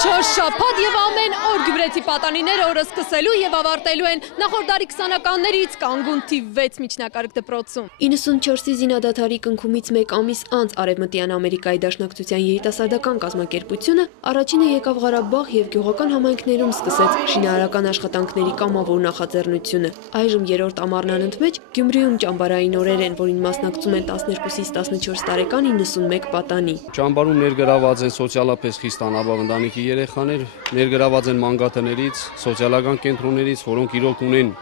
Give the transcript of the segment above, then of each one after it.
4 շաբաթ եւ ամեն օր գյումրեցի պատանիները օրը սկսելու եւ ավարտելու են նախորդ դարի 20-ականներից կանգուն թիվ 6 միջնակարգ դպրոցում։ 94-ի զինադադարի կնքումից 1 ամիս անց Արևմտյան Ամերիկայի Դաշնակցության երիտասարդական կազմակերպությունը առաջինը եկավ Ղարաբաղ եւ գյուղական համայնքներում սկսեց շինարարական աշխատանքների կամավոր նախաձեռնությունը։ Այժմ երրորդ ամառն անընդմեջ Գյումրիում ճամբարային օրեր են, որին մասնակցում են 12-ից 14 տարեկան 91 պատանի։ Ճամբարում ներգրաված են սոցիալապես խիստ անապահով ընտանիքի երեխաներ, ներգրաված են մանկատներից, սոցիալական կենտրոններից, որոնք իրոք ունեն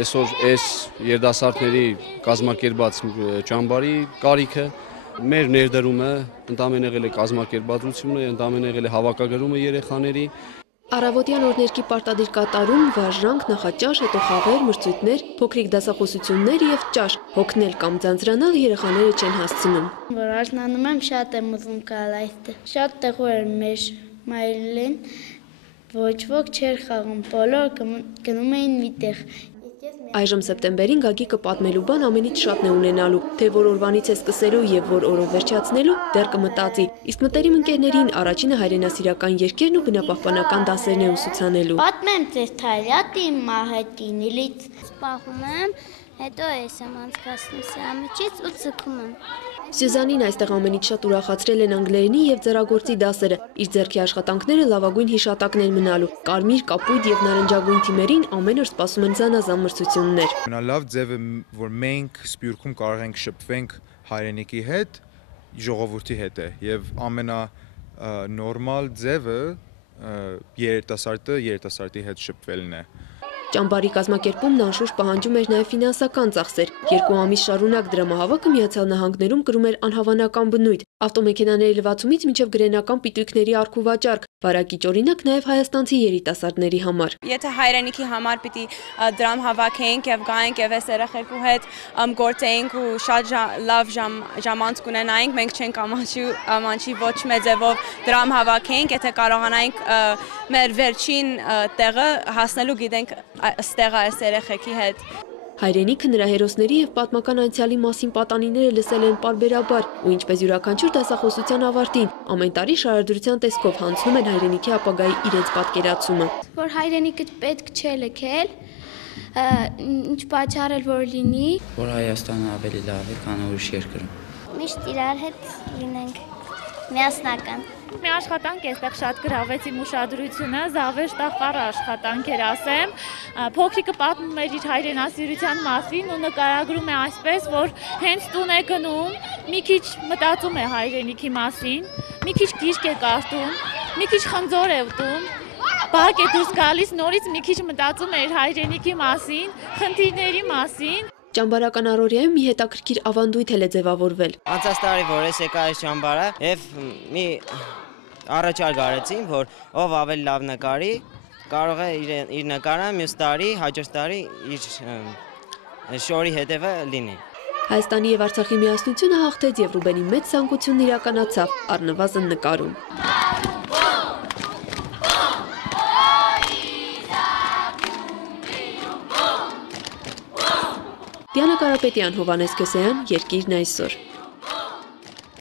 այսօր այս երիտասարդների կազմակերպած ճամբարի կարիքը։ Մեր ներդրումը ընդամենը եղել է կազմակերպվածությունը, ընդամենը եղել է հավաքագրումը երեխաների։ Առավոտյան օրներքի պարտադիր կատարում, վարժանք, նախաճաշ, հետո խաղեր, մրցույթներ, փոքրիկ դասախոսություններ եւ ճաշ։ Հոգնել կամ ձանձրանալ երեխաները չեն հասցնում։ Որ արթնանում եմ, շատ եմ ուզում գալ այստեղ։ Շատ տեղում էր մեր մայրերին, ոչ ոք չէր խաղում, բոլոր գնում էին մի տեղ։ Այժմ սեպտեմբերին Գագիկը պատմելու բան ամենից շատն է ունենալու, թե որ օրվանից է սկսելու եւ որ օրով վերջացնելու, դեռ կմտածի։ Իսկ մտերիմ ընկերներին առաջինը հայրենասիրական երգերն ու բնապահպանական դասերն է ուսուցանելու։ Պատմեմ ձեզ Թայրատի մահետին, իլից սպահում եմ, հետո ես եմ անցկացնում սրամիջից ու ձգում եմ։ Սյուզանին այստեղ ամենից շատ ուրախացրել են անգլերենի եւ ձեռագործի դասերը։ Իր ձեռքի աշխատանքները լավագույն հիշատակներ մնալու։ Կարմիր, կապույտ եւ նարնջագույն թիմերին ամեն օր սպասում են զանազան մրցություններ։ Լավ ձև է, որ մենք Սփյուռքում կարող ենք շփվենք հայրենիքի հետ, ժողովրդի հետ է եւ ամենանորմալ ձևը երիտասարդի հետ շփվելն է։ Ճամբարի կազմակերպումն անշուշտ պահանջում էր նաև ֆինանսական ծախսեր։ 2 ամիս շարունակ դրամահավաքը Միացյալ Նահանգներում կրում էր անհավանական բնույթ։ Ավտոմեքենաների լվացումից մինչև գրենական պիտույքների առք ու վաճառք։ Վարակիչ օրինակ նաև հայաստանցի երիտասարդների համար։ Եթե հայրենիքի համար պիտի դրամ հավաքեինք եւ գայինք եւ այս երեխեքու հետ գործեինք ու շատ լավ ժամանց կունենայինք, մենք չենք ամանչի ոչ մեծ ձևով դրամ հավաքեինք, եթե կարողանայինք մեր վերջին տեղը հասնելու գիտենք ստեղ այս երեխեքի հետ։ Հայրենիքը նրա հերոսների եւ պատմական անցյալի մասին պատանիները լսել են պարբերաբար ու ինչպես յուրաքանչյուր դասախոսության ավարտին ամեն տարի շարադրության տեսքով հանձնում են հայրենիքի ապագայի իրենց պատկերացումը։ Որ հայրենիքը պետք չէ լքել, ինչ պատճառ որ լինի, որ Հայաստանը ավելի լավ է, քան ուրիշ երկրում։ Միշտ իրար հետ լինենք միասնական։ Մի աշխատանք էստեղ շատ գրավեց իմ ուշադրությունը, զավեշտախառ աշխատանք էր ասեմ, փոքրիկը պատմում էր իր հայրենասիրության մասին ու նկարագրում է այսպես, որ հենց տուն է գնում, մի քիչ մտածում է հայրենիքի մասին, մի քիչ գիրք է կարդում, մի քիչ խնձոր է ուտում, բակ է դուրս գալիս, նորից մի քիչ մտածում է իր հայրենիքի մասին, խնդիրների մասին։ Ճամբարական առօրյայում մի հետաքրքիր ավանդույթ է ձևավորվել։ Անցած տարի որ ես եկա այս ճամբարը եւ մի առաջարկ արեցին, որ ով ավելի լավ նկարի, կարող է իր նկարը մյուս տարի, հաջորդ տարի իր շորի հետևը լինի։ Հայաստանի եւ Արցախի միասնությունը հաղթեց եւ Ռուբենի մեծ ցանկությունն իրականացավ առնվազն նկարում։ Դիանա Կարապետյան, Հովհաննես Քյոսեյան, Երկիրն այսօր։